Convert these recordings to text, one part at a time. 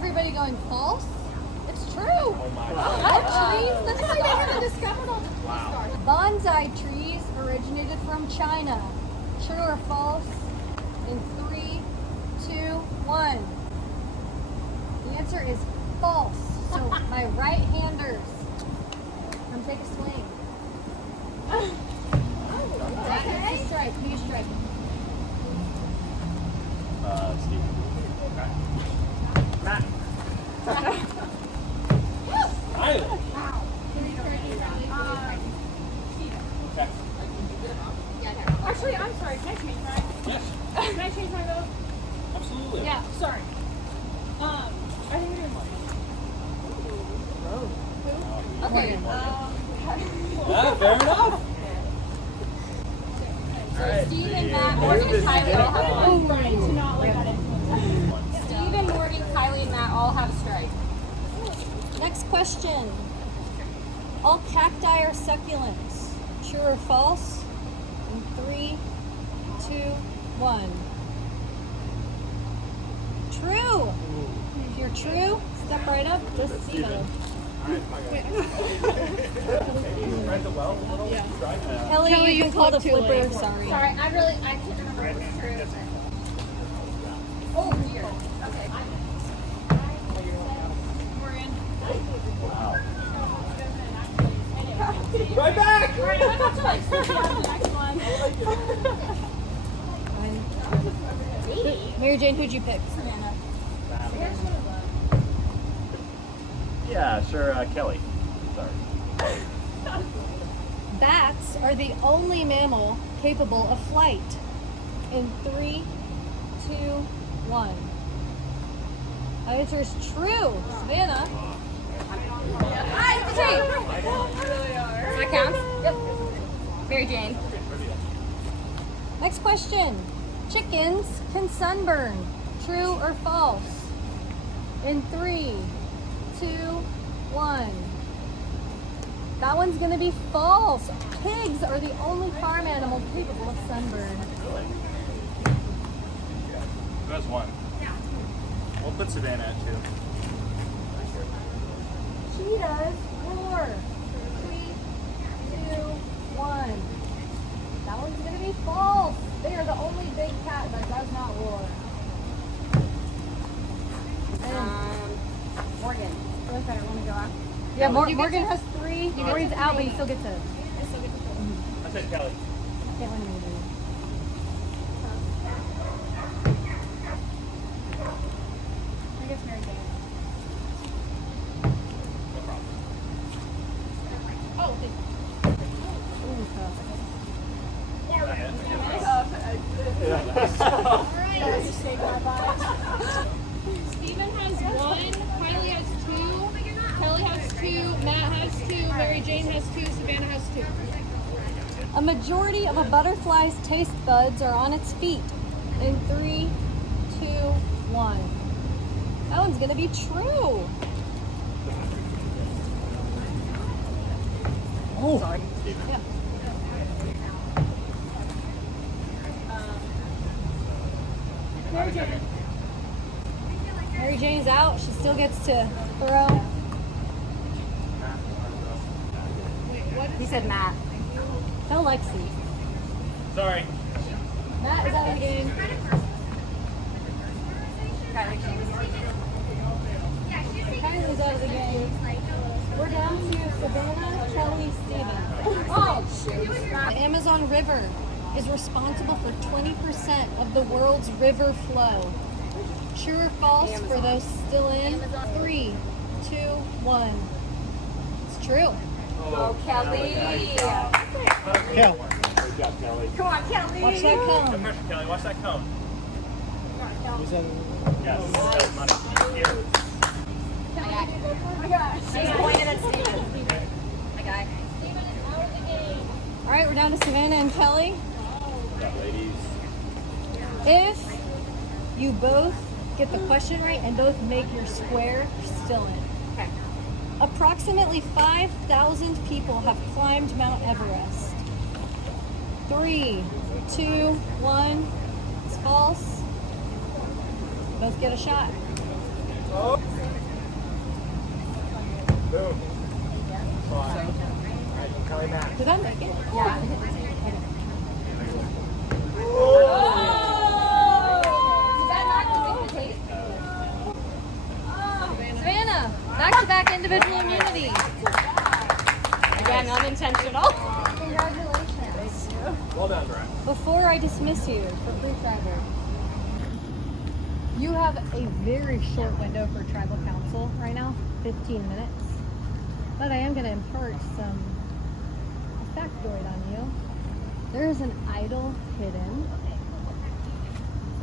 everybody going false? It's true. Oh my God. Trees, that's why they haven't discovered all the stars. Bonsai trees originated from China. True or false? In 3, 2, 1. The answer is false. So my right-handers, come take a swing. Okay. Strike. You strike. Steve. Okay. Matt. Tyler. Okay. Actually, I'm sorry. Can I change mine? Yes. Can I change my vote? Absolutely. Yeah. Sorry. I think we're doing Morgan. Okay. Yeah, fair enough. So Steve and Matt, Morgan, Kylie all have one. To not let that influence. Steve and Morgan, Kylie, and Matt all have a strike. Next question. All cacti are succulents. True or false? In 3, 2, 1. True. If you're true, step right up. This is Steve. Kelly, you called a flipper. Sorry. Sorry, I can't remember if it was true. Oh, here. Okay. Morgan. Right back. All right, I'm about to like switch on to the next one. Mary Jane, who'd you pick? Savannah. Yeah, sure, Kelly. Sorry. Bats are the only mammal capable of flight. In 3, 2, 1. The answer is true. Savannah. That counts? Yep. Mary Jane. Next question. Chickens can sunburn. True or false? In 3, 2, 1. That one's going to be false. Pigs are the only farm animal capable of sunburn. Really? Who has one? We'll put Savannah at 2. Cheetahs roar. 3, 2, 1. That one's going to be false. They are the only big cat that does not roar. Morgan. Really better want to go out. Yeah, Morgan has 3. Morgan's out, but you still get to. I said Kelly. Can't win anything. I guess Mary Jane. No problem. Oh, thank Ooh, tough. Stephen has 1, Kylie has 2, Kelly has 2, Matt has 2, Mary Jane has 2, Savannah has 2. A majority of a butterfly's taste buds are on its feet. In 3, 2, 1. That one's gonna be true. Oh. Sorry. Yeah. Mary Jane. Mary Jane's out. She still gets to throw. Wait, what? He said Matt. Tell Lexi. Sorry. Matt is out of the game. Kylie's out of the game. We're down to Savannah, Kelly, Steven. Oh, shoot. The Amazon River is responsible for 20% of the world's river flow. True or false for those still in? 3, 2, 1. It's true. Oh, Kelly. Kel. Good job, Kelly. Come on, Kelly. Watch that No come. pressure, Kelly. Watch that cone. Yes. Money. Here. Oh my gosh. She's pointing at Steven. My guy. Steven is out of the game. All right, we're down to Savannah and Kelly. Good job, ladies. If you both get the question right and both make your square, you're still in. Okay. Approximately 5,000 people have climbed Mount Everest. 3, 2, 1. It's false. Both get a shot. Boom. Kelly Matt. Did I make it? Yeah. Savannah, back-to-back individual immunity. Again, unintentional. Congratulations. Well done, Brad. Before I dismiss you for free tribal, you have a very short window for tribal council right now, 15 minutes. But I am going to impart some factoid on you. There is an idol hidden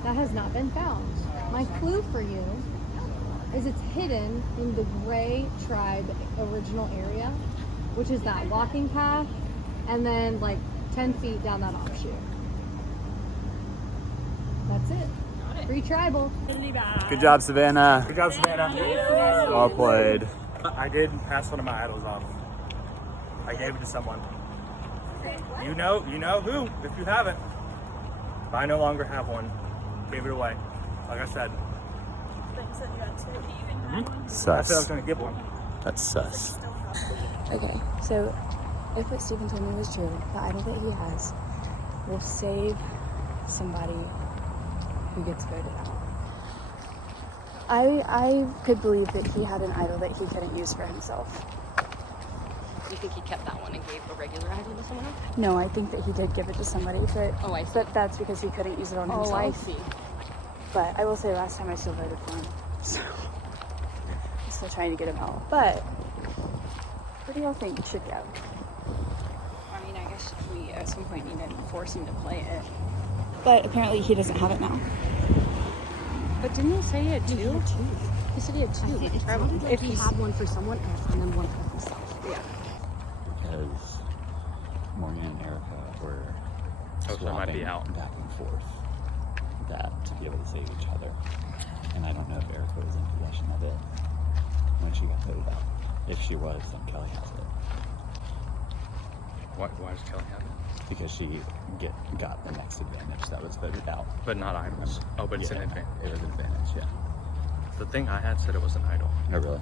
that has not been found. My clue for you is it's hidden in the Gray Tribe original area, which is that walking path, and then like 10 feet down that offshoot. That's it. Free tribal. Good job, Savannah. Good job, Savannah. Well played. I did pass one of my idols off. I gave it to someone. You know who, if you haven't. But I no longer have one. Gave it away. Like I said. I said I was Sus. going to give one. That's sus. Okay, so if what Stephen told me was true, the idol that he has will save somebody who gets voted out. I could believe that he had an idol that he couldn't use for himself. You think he kept that one and gave a regular idol to someone else? No, I think that he did give it to somebody, but Oh, I see. but that's because he couldn't use it on himself. Oh, I see. But I will say last time I still voted for him, so I'm still trying to get him out. But what do y'all think should go? I mean, I guess we at some point need to force him to play it. But apparently he doesn't have it now. But didn't he say he had two? He said he had two. If he he's had one for someone else and then one for himself. yeah. Because Morgan and Erica were so it might be swapping out. back and forth that to be able to save each other. And I don't know if Erica was in possession of it when she got voted out. If she was, then Kelly has it. Why does Kelly have it? Because she got the next advantage that was voted out. But not idols. Oh, but it's an Yeah, advantage. It was an advantage, yeah. The thing I had said it was an idol. Oh, really?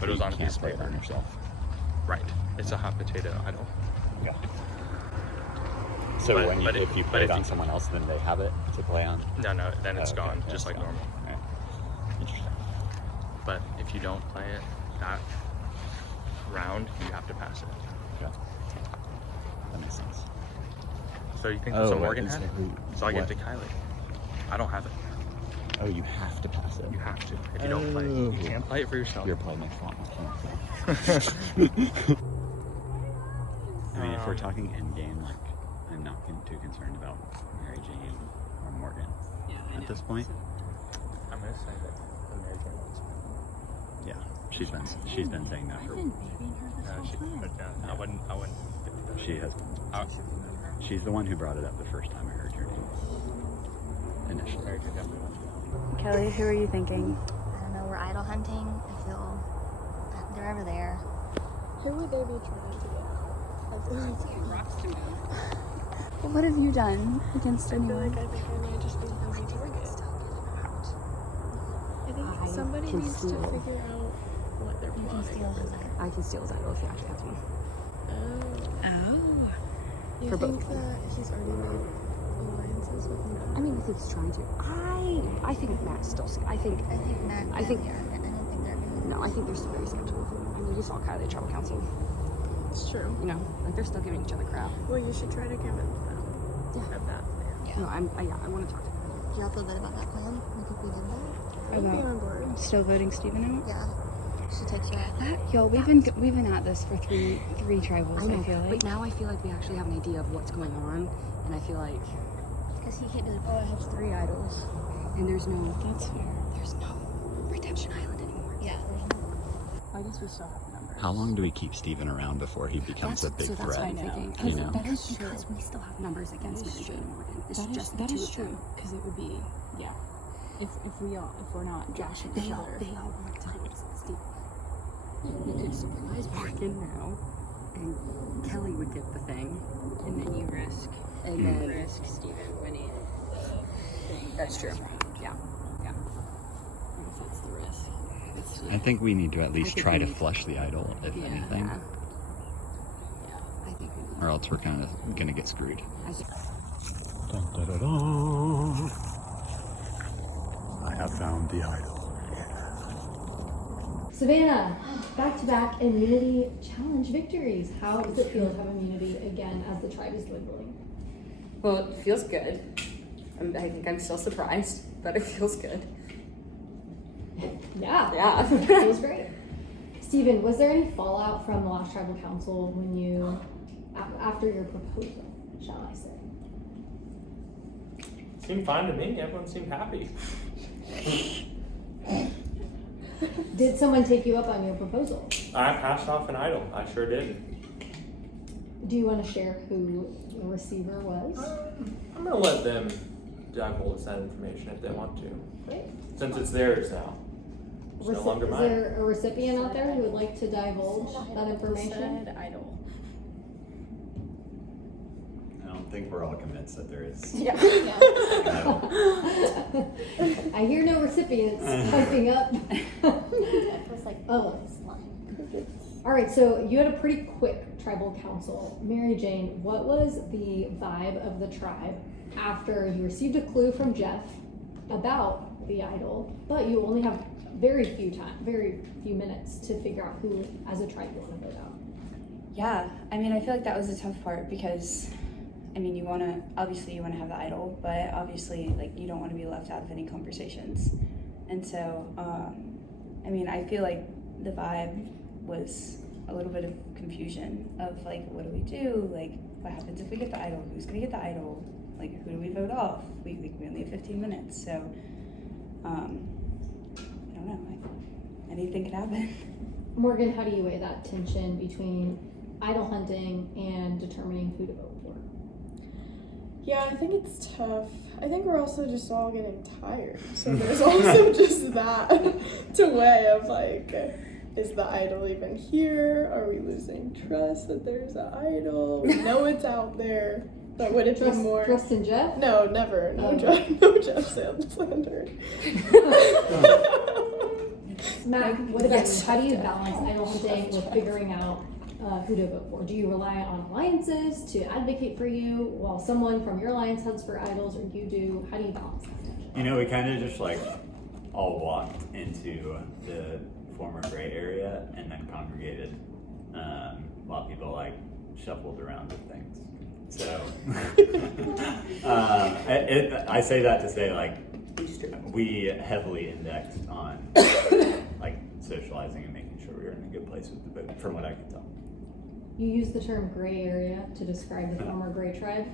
But it was You on a can't piece of play it paper. on yourself. Right. It's a hot potato idol. Yeah. So But- when but if you but play if it on you- someone else, then they have it to play on? No, then it's Oh, okay. gone, Yeah, just it's like gone. normal. Right. Interesting. But if you don't play it that round, you have to pass it. Okay. That makes sense. So you think Oh, so wait, Morgan is had it it? who- So I give what? it to Kylie. I don't have it. Oh, you have to pass it. You have to. If you don't play it, you Oh. can't play it for yourself. Your play makes a lot more sense. I mean, if we're talking endgame, like, I'm not too concerned about Mary Jane or Morgan at this point. I'm gonna say that the Mary Jane one's Yeah, she's been saying that for. I wouldn't. She has. She's the one who brought it up the first time I heard her name. Initially. Mary Jane definitely wants to. Kelly, who are you thinking? I don't know, we're idol hunting. I feel they're ever there. Who would they be trying to get? What have you done against anyone? I think I might just be an easy target. I think somebody needs to figure out what they're plotting. I can steal his idol if you actually have to. Oh. You For think both. that he's already made alliances with Matt? I mean, I think he's trying to. I think Matt's still. I think Matt I think- and Aaron, I don't think they're gonna. no. I think they're still very skeptical. I mean, you saw Kylie at Tribal Council. It's true. You know, like they're still giving each other crap. Well, you should try to convince them Yeah. of that. No, I want to talk to them. Do y'all feel good about that plan? Like if we did that? I'd be on board. Still voting Stephen out? Yeah. She takes her. Y'all, we've been at this for three tribals. I know, I feel like. but now I feel like we actually have an idea of what's going on, and I feel like Because he can't be like, oh, I have 3 idols. and there's no fair. there's no Redemption Island anymore. Yeah. I guess we still have the number. How long do we keep Steven around before he becomes a big so that's threat? what I'm thinking. You know? That is true. Because we still have numbers against Mary Jane and Morgan. This is just the two of them. because it would be If we're not joshing They all want to against Steve. We could surprise Morgan now, and Kelly would get the thing, And then you risk Stephen winning the thing. That's true. Yeah. I guess that's the risk. I think we need to at least think try we to need- flush the idol, if anything, Yeah, I think we need. or else we're kind of gonna get screwed. I think. Dun, dun, dun, dun. I have found the idol. Savannah, back-to-back immunity challenge victories. How does it feel to have immunity again as the tribe is dwindling? Well, it feels good. I think I'm still surprised, but it feels good. Yeah. Yeah. Feels great. Steven, was there any fallout from the last tribal council when you, after your proposal, shall I say? Seemed fine to me. Everyone seemed happy. Did someone take you up on your proposal? I passed off an idol. I sure did. Do you want to share who the receiver was? I'm gonna let them divulge that information if they want to, Great. since it's theirs now. It's no longer Is mine. there a recipient out there who would like to divulge that information? Said idol. I don't think we're all convinced that there is. Yeah. I hear no recipients piping up. It was like Oh. slime. All right, so you had a pretty quick tribal council. Mary Jane, what was the vibe of the tribe after you received a clue from Jeff about the idol, but you only have very few minutes to figure out who, as a tribe, you want to vote out? Yeah, I mean, I feel like that was the tough part because, I mean, you want to have the idol, but obviously, like, you don't want to be left out of any conversations. And so, I mean, I feel like the vibe was a little bit of confusion of, like, what do we do? Like, what happens if we get the idol? Who's going to get the idol? Like, who do we vote off? We only have 15 minutes, so, I don't know. Anything could happen. Morgan, how do you weigh that tension between idol hunting and determining who to vote for? Yeah, I think it's tough. I think we're also just all getting tired. So there's also just that to weigh of like, is the idol even here? Are we losing trust that there's an idol? We know it's out there. But would it be more? Trust in Jeff? No, never. No, Oh. Jeff slander. Matt, what about you? How do you balance idol hunting with figuring out who to vote for? Do you rely on alliances to advocate for you while someone from your alliance hunts for idols, or you do? How do you balance that? You know, we kind of just like all walked into the former gray area and then congregated while people like shuffled around with things. So I say that to say like we heavily indexed on like socializing and making sure we were in a good place with the vote, from what I can tell. You use the term gray area to describe the former gray tribe.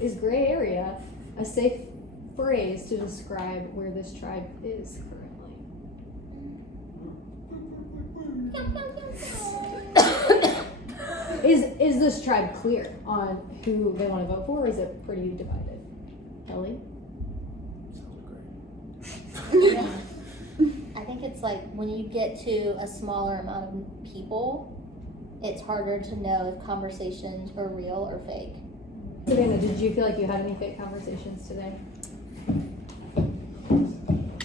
Is gray area a safe phrase to describe where this tribe is currently? Is this tribe clear on who they want to vote for, or is it pretty divided? Kelly? Sounds great. I think it's like when you get to a smaller amount of people, it's harder to know if conversations are real or fake. Savannah, did you feel like you had any fake conversations today?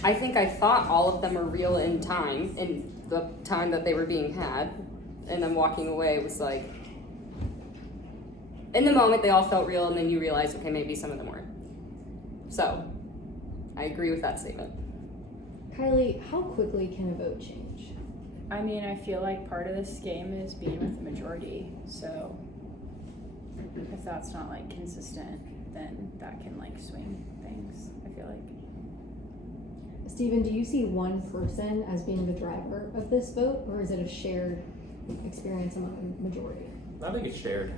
I think I thought all of them were real in the time that they were being had, and then walking away was like, in the moment they all felt real, and then you realize, okay, maybe some of them weren't. So, I agree with that statement. Kylie, how quickly can a vote change? I mean, I feel like part of this game is being with the majority. So if that's not like consistent, then that can like swing things, I feel like. Steven, do you see one person as being the driver of this vote, or is it a shared experience among the majority? I think it's shared.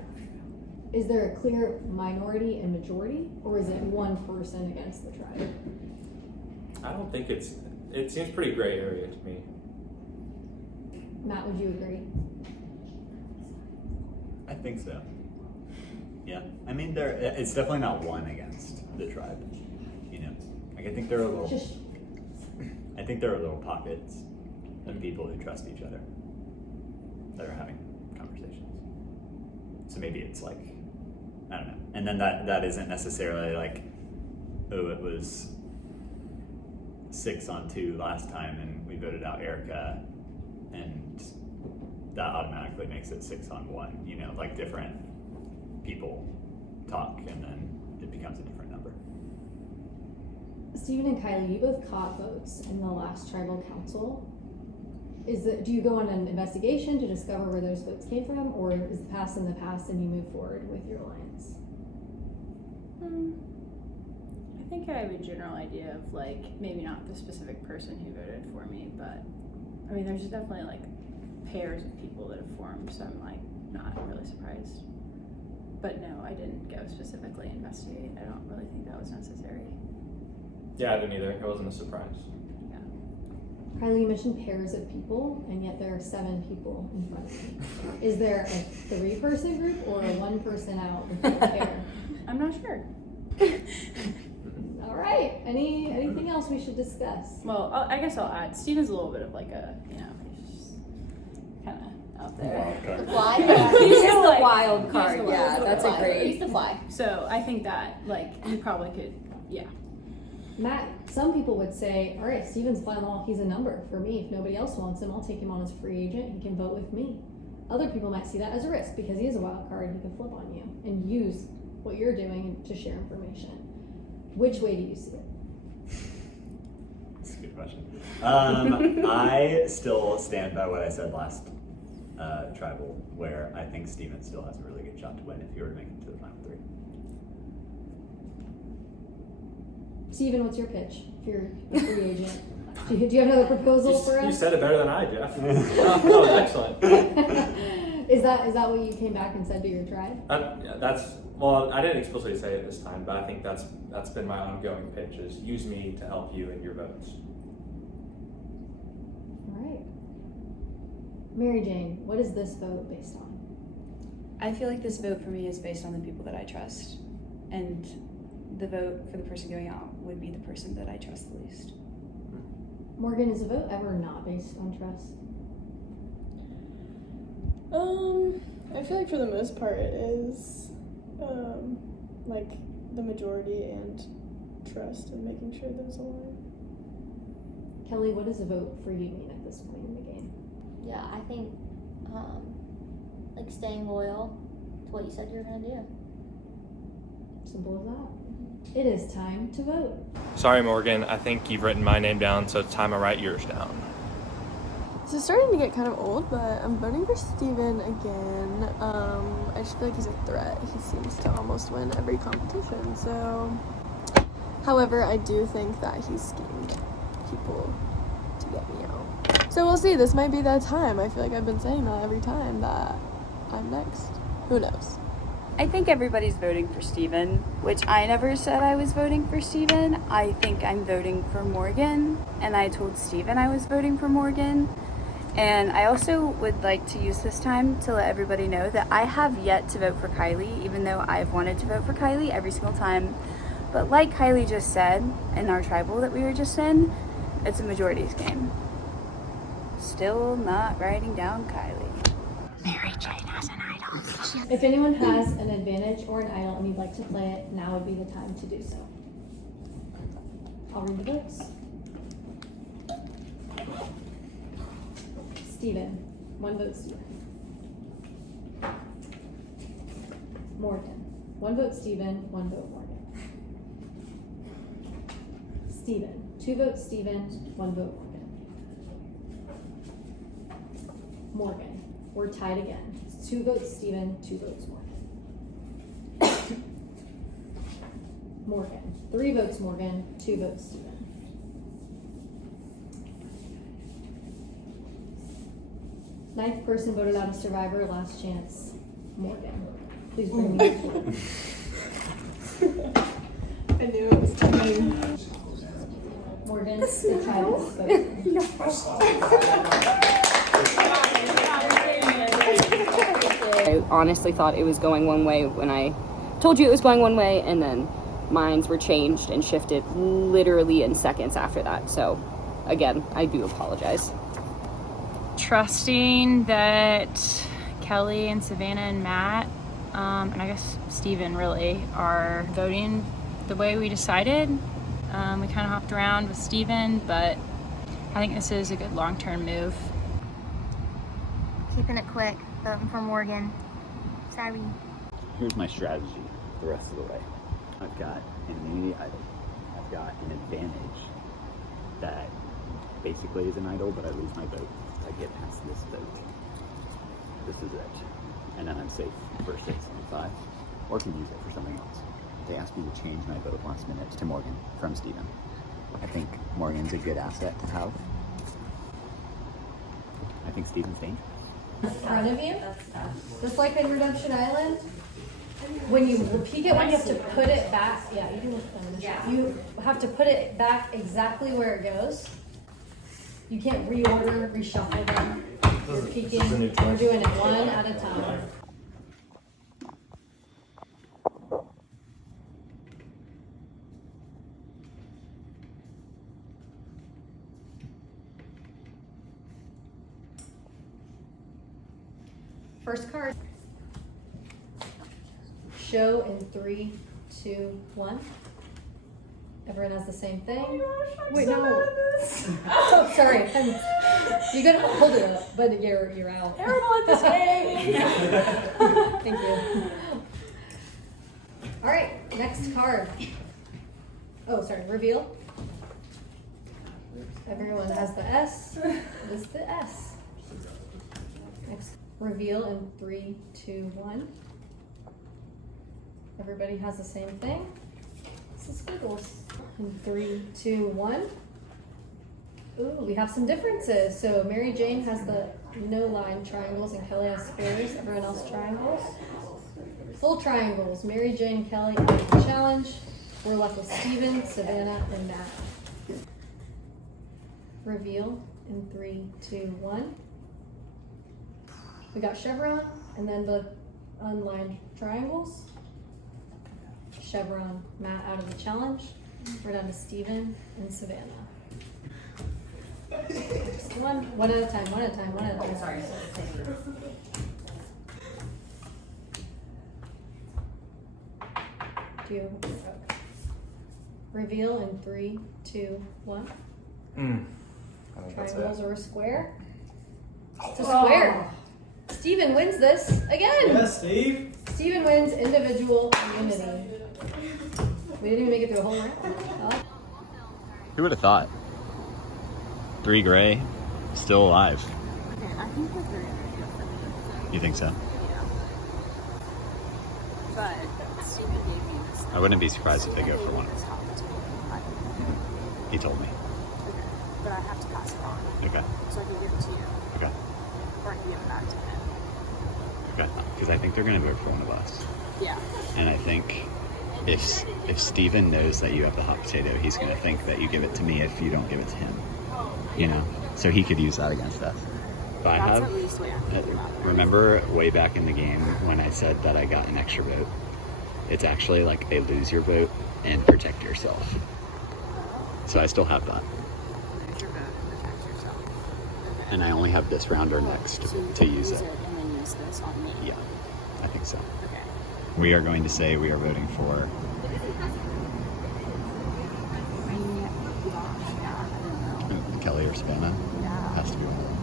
Is there a clear minority and majority, or is it one person against the tribe? I don't think it seems pretty gray area to me. Matt, would you agree? I think so. Yeah, I mean, it's definitely not one against the tribe. You know, like I think there are little pockets of people who trust each other that are having conversations. So maybe it's like, I don't know. And then that isn't necessarily like, oh, it was 6-2 last time and we voted voted out Erica, and that automatically makes it 6-on-1. You know, like different people talk, and then it becomes a different number. Stephen and Kylie, you both caught votes in the last tribal council. Do you go on an investigation to discover where those votes came from, or is the past in the past and you move forward with your alliance? I think I have a general idea of like maybe not the specific person who voted for me, but I mean there's definitely like pairs of people that have formed, so I'm like not really surprised. But no, I didn't go specifically investigate. I don't really think that was necessary. Yeah, I didn't either. It wasn't a surprise. Kylie, you mentioned pairs of people, and yet there are 7 people in front of you. Is there a 3-person group or a 1 person out with a pair? I'm not sure. All right. Anything else we should discuss? Well, I guess I'll add. Steven's a little bit of like a, you know, he's just kind of out there. The fly. He's the like- wild he's card. the Yeah, wild that's Fly. a great. He's the fly. So I think that like you probably could, yeah. Matt, some people would say, all right, Steven's fine wall, he's a number for me. If nobody else wants him, I'll take him on as a free agent. He can vote with me. Other people might see that as a risk because he is a wild card. He can flip on you and use what you're doing to share information. Which way do you see it? That's a good question. I still stand by what I said last tribal, where I think Steven still has a really good shot to win if he were to make it to the final 3. Steven, what's your pitch if you're a free agent? Do you have another proposal for us? You said it better than I, Jeff. That was excellent. Is that what you came back and said to your tribe? Well, I didn't explicitly say it this time, but I think that's been my ongoing pitch: is use me to help you in your votes. All right. Mary Jane, what is this vote based on? I feel like this vote for me is based on the people that I trust, and the vote for the person going out would be the person that I trust the least. Morgan, is a vote ever not based on trust? I feel like for the most part it is, like the majority and trust and making sure those align. Kelly, what does a vote for you mean at this point in the game? Yeah, I think like staying loyal to what you said you were gonna do. Simple as that. It is time to vote. Sorry, Morgan. I think you've written my name down, so it's time I write yours down. This is starting to get kind of old, but I'm voting for Steven again. I just feel like he's a threat. He seems to almost win every competition, so... However, I do think that he's schemed people to get me out. So we'll see. This might be that time. I feel like I've been saying that every time that I'm next. Who knows? I think everybody's voting for Steven, which I never said I was voting for Steven. I think I'm voting for Morgan, and I told Steven I was voting for Morgan. And I also would like to use this time to let everybody know that I have yet to vote for Kylie, even though I've wanted to vote for Kylie every single time. But like Kylie just said, in our tribal that we were just in, it's a majorities game. Still not writing down Kylie. Mary Jane has an idol. If anyone has an advantage or an idol and you'd like to play it, now would be the time to do so. I'll read the votes. Steven, 1 vote Steven. Morgan, 1 vote Steven, 1 vote Morgan. Steven, 2 votes Steven, 1 vote Morgan. Morgan, we're tied again. It's 2 votes Steven, 2 votes Morgan. Morgan, 3 votes Morgan, 2 votes Steven. Ninth person voted out of Survivor, last chance. Morgan, please bring me. I knew it was coming. Morgan, the tribe is spoken. I honestly thought it was going one way when I told you it was going one way, and then minds were changed and shifted literally in seconds after that. So, again, I do apologize. Trusting that Kelly and Savannah and Matt, and I guess Steven really, are voting the way we decided. We kind of hopped around with Steven, but I think this is a good long-term move. Keeping it quick, voting for Morgan. Sorry. Here's my strategy the rest of the way. I've got an immunity idol. I've got an advantage that basically is an idol, but I lose my vote. I get past this vote. This is it. And then I'm safe for 6 and 5. Or can use it for something else. They asked me to change my vote last minute to Morgan from Steven. I think Morgan's a good asset to have. I think Steven's dangerous. In front of you, just like in Redemption Island, when you peek it, when you have to put it back, yeah, you can look at them. You have to put it back exactly where it goes. You can't reorder, reshuffle them. You're peeking, we're doing it one at a time. First card. Show in 3, 2, 1. Everyone has the same thing. Oh my gosh, I'm Wait, so no. bad at this. Oh, sorry. You gotta hold it up, but you're out. Terrible at this game. Thank you. All right, next card. Oh, sorry. Reveal. Everyone has the S. What is the S? Next. Reveal in 3, 2, 1. Everybody has the same thing. This is squiggles. In 3, 2, 1. Ooh, we have some differences. So Mary Jane has the no line triangles and Kelly has squares. Everyone else triangles. Full triangles. Mary Jane, Kelly out of the challenge. We're left with Steven, Savannah, and Matt. Reveal in 3, 2, 1. We got chevron and then the unlined triangles. Chevron, Matt out of the challenge. We're down to Steven and Savannah. Just one at a time, one at a time, one at a time. Sorry. Okay. Reveal in 3, 2, 1. I think that's Triangles it. or a square? It's a square. Steven wins this again. Yes, Steve. Steven wins individual immunity. We didn't even make it through a whole round. Oh. Who would have thought? 3 gray, still alive. I think we're very good for me. You think so? Yeah. But Steven gave me this. I wouldn't be surprised if they go for one. This hot potato pie. He told me. Okay. But I have to pass it on. Okay. So I can give it to you. Okay. Or I can give it back to him. Okay. Because I think they're going to vote for one of us. Yeah. And I think if Steven knows that you have the hot potato, he's going to think that you give it to me if you don't give it to him. You know? So he could use that against us. But That's at least the way I think about it. remember way back in the game when I said that I got an extra vote? It's actually like they lose your vote and protect yourself. So I still have that. Lose your vote and protect yourself. Okay. And I only have this round or next So you to can use it. and then use this on me. Yeah, I think so. Okay. We are going to say we are voting for Kelly or Savannah. Yeah. Has to be one of them.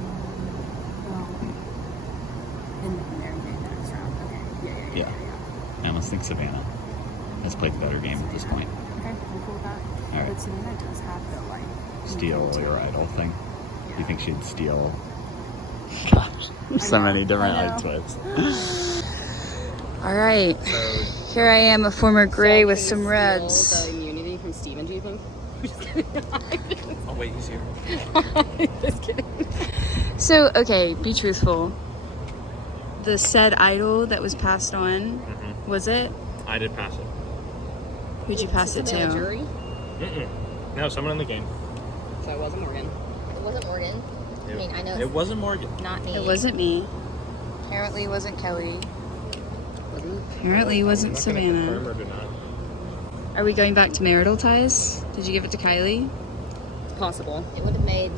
And then Mary Jane next round. Okay. Yeah. I almost think Savannah has played the better game at this point. Okay, I'm cool with that. All right. But Savannah does have the like Steal your idol thing. You think she'd steal? Gosh, there's so many different outfits. All right. Here I am, a former gray with some Steal reds. the immunity from Steven, do you think? I'll wait, he's here. Just kidding. So, okay, be truthful. The said idol that was passed on, was it? I did pass it. Who'd you pass it to? Jury? No, someone in the game. So it wasn't Morgan. It wasn't Morgan. I mean, I know It wasn't Morgan. not me. It wasn't me. Apparently it wasn't Kelly. Apparently it wasn't I'm not gonna Savannah. confirm or deny. Are we going back to marital ties? Did you give it to Kylie? Possible. It would have made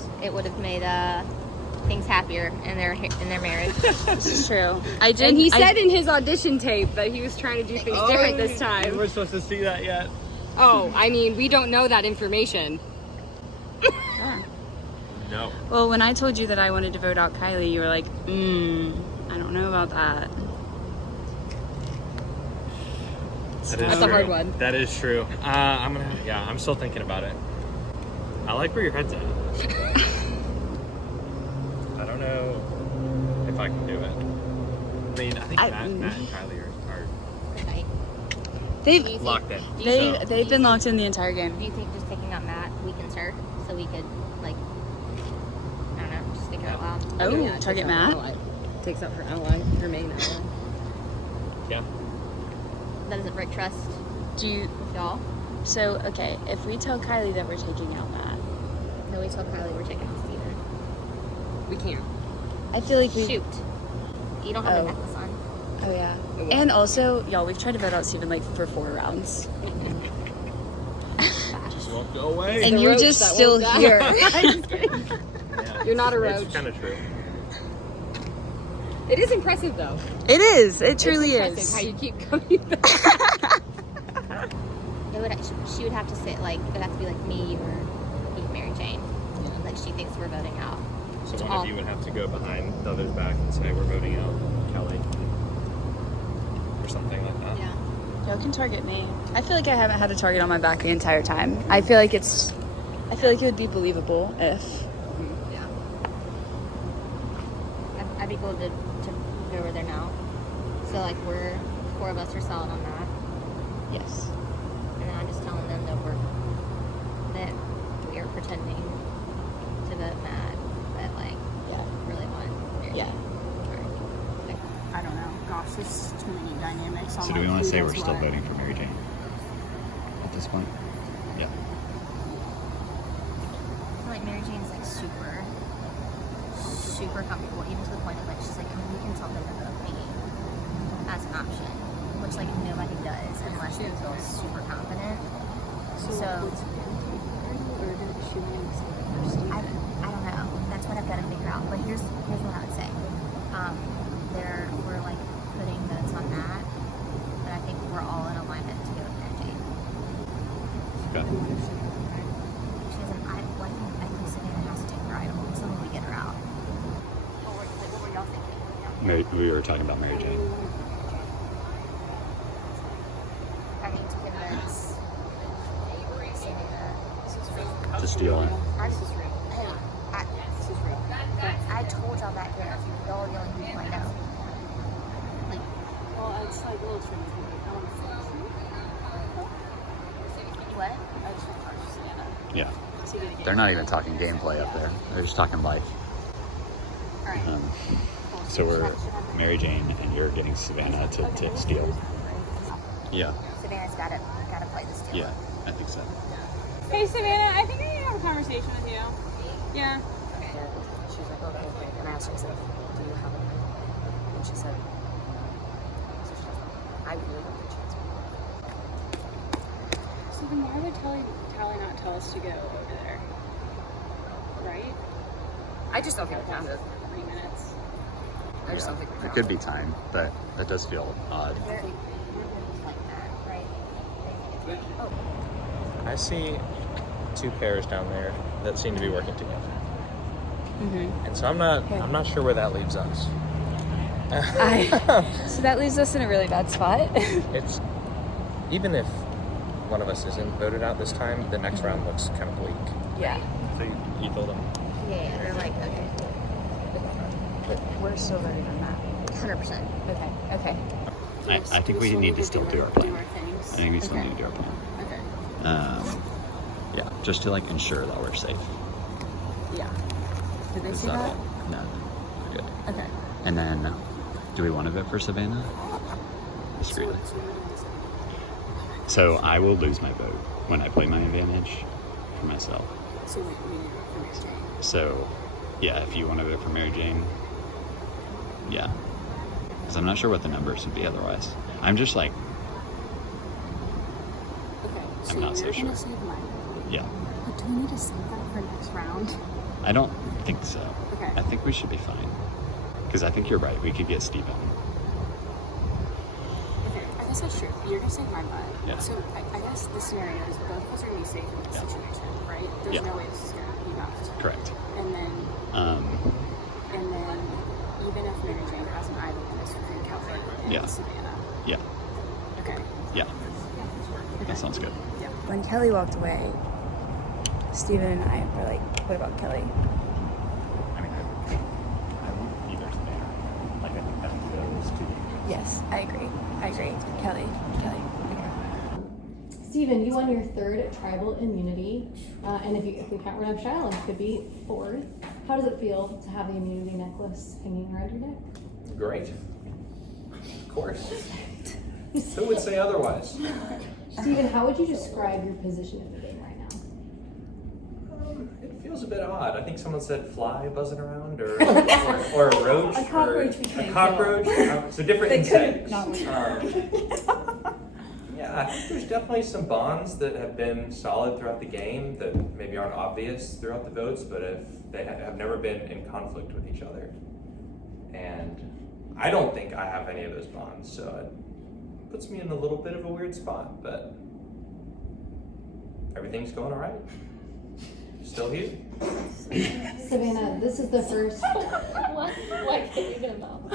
things happier in their marriage. This is true. I did. And he said in his audition tape that he was trying to do things different this We time. weren't supposed to see that yet. Oh, I mean, we don't know that information. No. Well, when I told you that I wanted to vote out Kylie, you were like, I don't know about that. That's a hard one. That is true. I'm still thinking about it. I like where your head's at. I don't know if I can do it. I mean, I think Matt and Kylie are They've locked in. they've been locked in the entire game. Do you think just taking out Matt weakens her so we could, like, I don't know, just think out loud? Oh, Yeah, target takes out her Matt. ally. Takes out her ally, her main ally. Yeah. That doesn't break trust Do you? with y'all. So okay, if we tell Kylie that we're taking out Matt, No, we told Kylie we're taking out Steven. We can't. I feel like we. Shoot. You don't have Oh. a necklace on. Oh yeah. And also, y'all, we've tried to vote out Steven like for 4 rounds, Just won't go away. and the you're roach just that still won't die. here. I'm just kidding. Yeah, You're not a It's roach. kind of true. It is impressive though. It is. It truly It's impressive is. how you keep coming back. She would have to say, like, it would have to be like me or Mary Jane. Like, she thinks we're voting out. So one of you would have to go behind the other's back and say we're voting out Kelly. Or something like that. Yeah. Y'all can target me. I feel like I haven't had a target on my back the entire time. I feel like it would be believable if. Yeah. I'd be cool to go over there now. So, like, 4 of us are solid on that. Yes. And then I'm just telling them that we are pretending to vote Matt, but, like, really want Mary Yeah. Jane. I don't know. Gosh, there's too many dynamics. So do we want to say we're still voting for Mary Jane at this point? Yeah. I feel like Mary Jane's, like, super comfortable, even to the point of, like, she's like, we can tell them to vote me as an option, which, like, nobody does unless they feel super confident. So I don't know. That's what I've got to figure out. But here's what I would say. We're, like, putting votes on that, but I think we're all in alignment to go with Mary Jane. Okay. She has an idol. I think Savannah has to take her idol. So when we get her out. What were y'all thinking? We were talking about Mary Jane. I need to convince Savannah. To steal it. I told y'all that here. Y'all are the only people I know. Like, Well, it's like a little tricky. what? I just want to talk to Savannah. Yeah. To get a game. They're not even talking gameplay up there. They're just talking life. Alright. So we're Mary Jane and you're getting Savannah to steal. Yeah. Savannah's gotta play this too. Yeah, I think so. Hey, Savannah, I think I need to have a conversation with you. Yeah. She's like, okay. And I asked her, I said, do you have a pen? And she said, so she doesn't. I really want the chance. So then why would Tally not tell us to go over there? Right? I just don't think we found it. 3 minutes. I just don't think we It found could be time, but that does feel odd. Like that, right? I see 2 pairs down there that seem to be working together. And so I'm not sure where that leaves us. So that leaves us in a really bad spot. It's even if one of us isn't voted out this time, the next round looks kind of bleak. Yeah. So you told them. Yeah, they're like, okay. We're still voting on that. 100%. Okay. I think we need to still do our plan. I things. think we still need to do our plan. Okay. Yeah, just to like ensure that we're safe. Yeah. Did they Is say that that? all? No. We're good. Okay. And then, do we want to vote for Savannah? Discreetly. So I will lose my vote when I play my advantage for myself. So we need to vote for Mary Jane. So, yeah, if you want to vote for Mary Jane, yeah. Because I'm not sure what the numbers would be otherwise. I'm just like, Okay. So I'm not so you're sure. gonna save my vote. yeah. But do we need to save that for next round? I don't think so. Okay. I think we should be fine. Because I think you're right. We could get Steven. Okay, I guess that's true. You're gonna save my butt. Yeah. So I guess the scenario is both of us are gonna be safe in this Yeah. situation, right? There's Yeah. no way this is gonna be draft. Correct. And then even if Mary Jane has an idol, then it's between Kelly and Yeah. Savannah. Yeah. Okay. Yeah. That sounds good. Yeah. When Kelly walked away, Steven and I were like, what about Kelly? I mean, I want either Savannah. Like, I think that goes to Yes, I agree. Kelly. Okay. Steven, you won your third tribal immunity, and if we count Redemption Island, it could be fourth. How does it feel to have the immunity necklace hanging around your neck? Great. Of course. Who would say otherwise? Steven, how would you describe your position in the game right now? It feels a bit odd. I think someone said fly buzzing around, or a roach, A cockroach we or a can't cockroach. So different They couldn't insects. not win. Yeah, I think there's definitely some bonds that have been solid throughout the game that maybe aren't obvious throughout the votes, but they have never been in conflict with each other. And I don't think I have any of those bonds, so it puts me in a little bit of a weird spot, but everything's going all right. Still here. Savannah, this is the first. Why can't you get a mouth?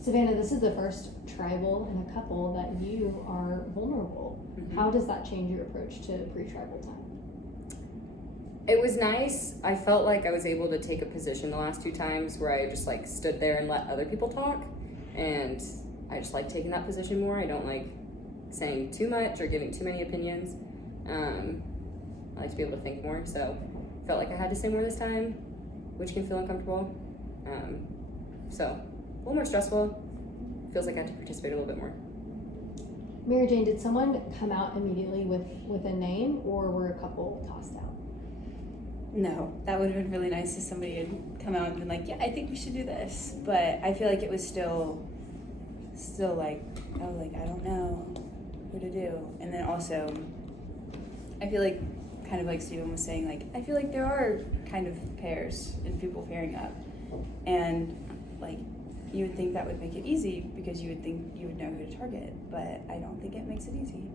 Savannah, this is the first tribal in a couple that you are vulnerable. How does that change your approach to pre-tribal time? It was nice. I felt like I was able to take a position the last 2 times where I just like stood there and let other people talk, and I just like taking that position more. I don't like saying too much or giving too many opinions. I like to be able to think more, so felt like I had to say more this time, which can feel uncomfortable. So a little more stressful. Feels like I had to participate a little bit more. Mary Jane, did someone come out immediately with a name, or were a couple tossed out? No, that would have been really nice if somebody had come out and been like, yeah, I think we should do this. But I feel like it was still like, I was like, I don't know who to do. And then also, I feel like, kind of like Steven was saying, like, I feel like there are kind of pairs and people pairing up. And like, you would think that would make it easy because you would think you would know who to target, but I don't think it makes it easy.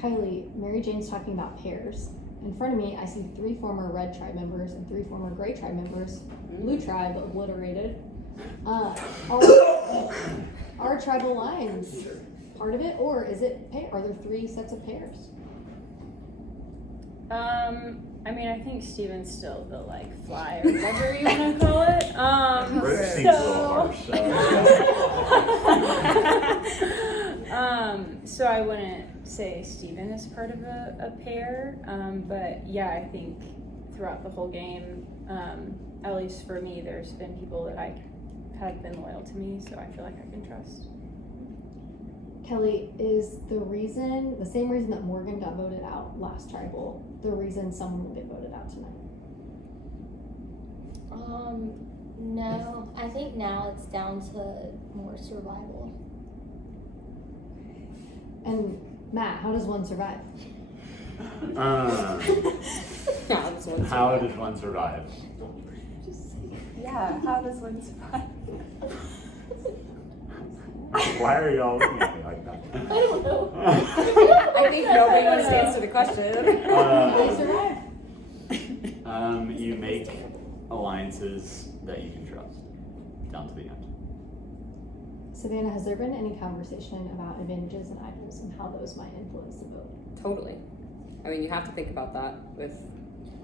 Kylie, Mary Jane's talking about pairs. In front of me, I see 3 former Red Tribe members and 3 former Gray Tribe members. Blue Tribe obliterated. Are tribal lines part of it, or is it pair? Are there 3 sets of pairs? I mean, I think Steven's still the like fly or whatever you want to call it. Roach seems a little harsh. So I wouldn't say Steven is part of a pair, but yeah, I think throughout the whole game, at least for me, there's been people that I have been loyal to me, so I feel like I can trust. Kelly, is the same reason that Morgan got voted out last tribal, the reason someone will get voted out tonight? No. I think now it's down to more survival. And Matt, how does one survive? How does one survive? Yeah, how does one survive? Why are y'all looking at me like that? I don't know. I think nobody wants to answer the question. How do you survive? You make alliances that you can trust down to the end. Savannah, has there been any conversation about advantages and idols and how those might influence the vote? Totally. I mean, you have to think about that with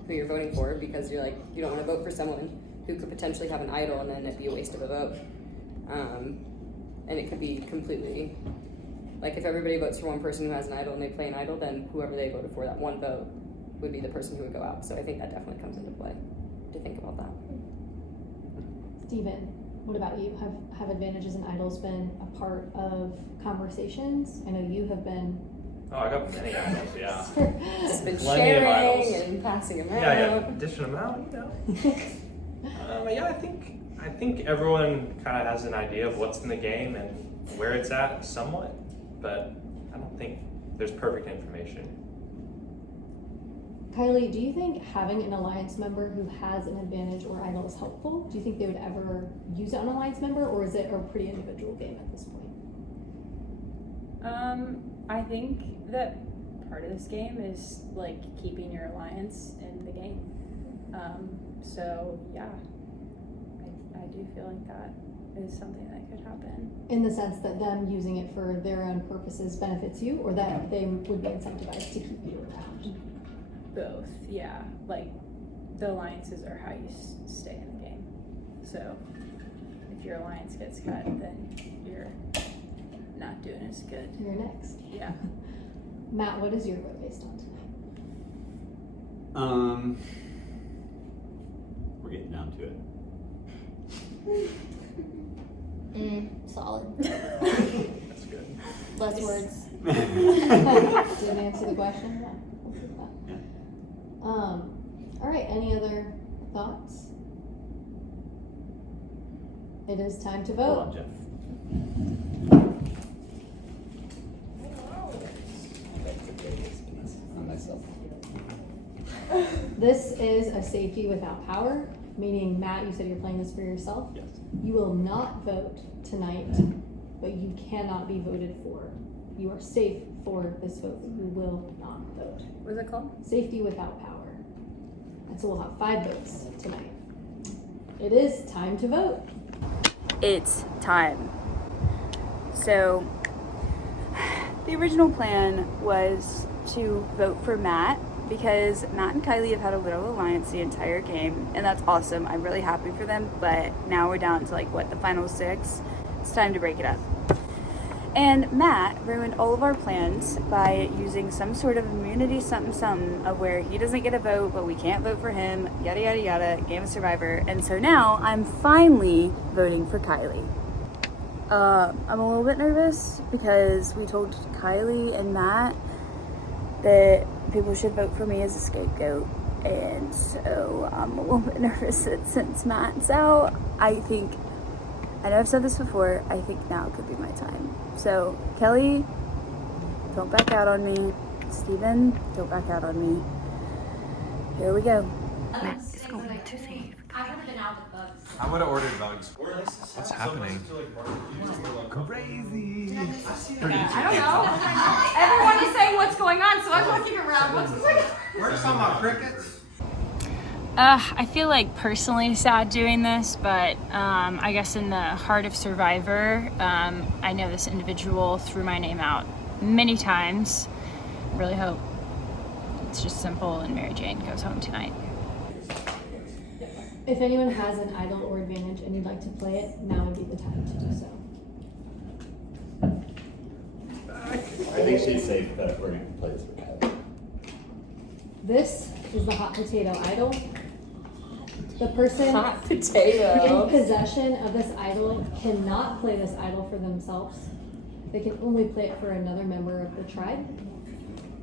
who you're voting for, because you're like, you don't want to vote for someone who could potentially have an idol and then it'd be a waste of a vote. And it could be completely, like if everybody votes for one person who has an idol and they play an idol, then whoever they voted for, that one vote, would be the person who would go out. So I think that definitely comes into play to think about that. Steven, what about you? Have advantages and idols been a part of conversations? I know you have been. Oh, I got many idols, yeah. Just been Plenty of sharing idols. and passing them out. Yeah, dishing them out, you know. Yeah, I think everyone kind of has an idea of what's in the game and where it's at somewhat, but I don't think there's perfect information. Kylie, do you think having an alliance member who has an advantage or idol is helpful? Do you think they would ever use it on an alliance member, or is it a pretty individual game at this point? I think that part of this game is like keeping your alliance in the game. So yeah, I do feel like that is something that could happen. In the sense that them using it for their own purposes benefits you, or that they would be incentivized to keep you around? Both, yeah. Like the alliances are how you stay in the game. So if your alliance gets cut, then you're not doing as good. You're next. Yeah. Matt, what is your vote based on tonight? We're getting down to it. Solid. That's good. Less words. Didn't answer the question? Yeah. We'll keep that. Yeah. All right, any other thoughts? It is time to vote. Hold on, Jeff. This is a safety without power, meaning, Matt, you said you're playing this for yourself. Yes. You will not vote tonight, but you cannot be voted for. You are safe for this vote. You will not vote. What's it called? Safety without power. And so we'll have 5 votes tonight. It is time to vote. It's time. So, the original plan was to vote for Matt because Matt and Kylie have had a little alliance the entire game, and that's awesome. I'm really happy for them, but now we're down to the final 6. It's time to break it up. And Matt ruined all of our plans by using some sort of immunity something of where he doesn't get a vote, but we can't vote for him, yada yada yada, Game of Survivor. And so now I'm finally voting for Kylie. I'm a little bit nervous because we told Kylie and Matt that people should vote for me as a scapegoat. And so I'm a little bit nervous that since Matt's out, I know I've said this before, I think now could be my time. So, Kelly, don't back out on me. Steven, don't back out on me. Here we go. Matt is going to save. I would have ordered bugs. What's happening? Crazy. I don't know. Everyone is saying what's going on, so I'm looking around. What's going on? We're just talking about crickets. I feel personally sad doing this, but I guess in the heart of Survivor, I know this individual threw my name out many times. Really hope it's just simple and Mary Jane goes home tonight. If anyone has an idol or advantage and you'd like to play it, now would be the time to do so. I think she's safe, but we're going to play this for Kylie. This is the hot potato idol. The person Hot potato. in possession of this idol cannot play this idol for themselves. They can only play it for another member of the tribe.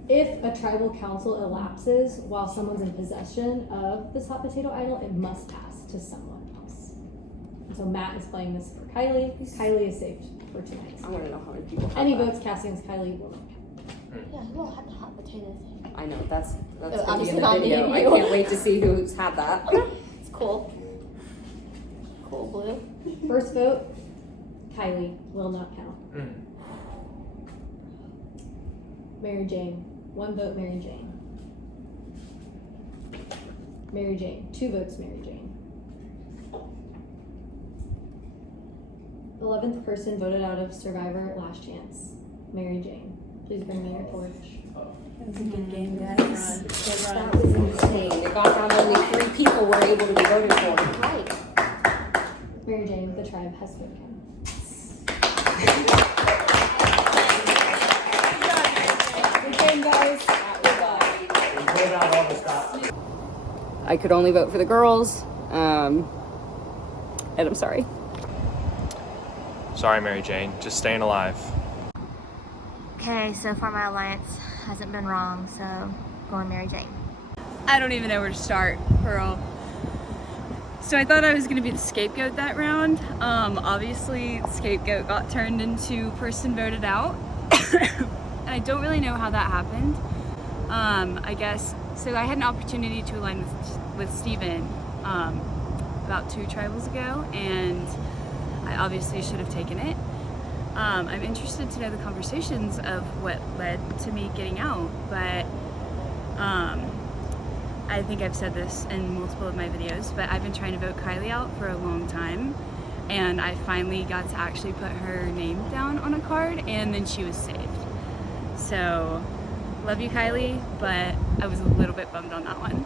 If a tribal council elapses while someone's in possession of this hot potato idol, it must pass to someone else. And so Matt is playing this for Kylie. Kylie is saved for tonight. I want to know how many people have Any that. votes cast against Kylie will not count. Yeah, you won't have the hot potato thing. I know, that's gonna be obviously in the not me video. and I you. can't wait to see who's had that. It's cool. Cool blue. First vote, Kylie will not count. Mary Jane. 1 vote, Mary Jane. Mary Jane. 2 votes, Mary Jane. 11th person voted out of Survivor Last Chance. Mary Jane. Please bring me your torch. That was a good game, guys. That was insane. It got down to only 3 people were able to be voted for. Right. Mary Jane, the tribe has spoken. I could only vote for the girls, and I'm sorry. Sorry, Mary Jane. Just staying alive. Okay, so far my alliance hasn't been wrong, so going Mary Jane. I don't even know where to start, girl. So I thought I was gonna be the scapegoat that round. Obviously, the scapegoat got turned into person voted out. And I don't really know how that happened. I guess, so I had an opportunity to align with Steven about 2 tribals ago, and I obviously should have taken it. I'm interested to know the conversations of what led to me getting out, but I think I've said this in multiple of my videos, but I've been trying to vote Kylie out for a long time, and I finally got to actually put her name down on a card, and then she was saved. So, love you, Kylie, but I was a little bit bummed on that one.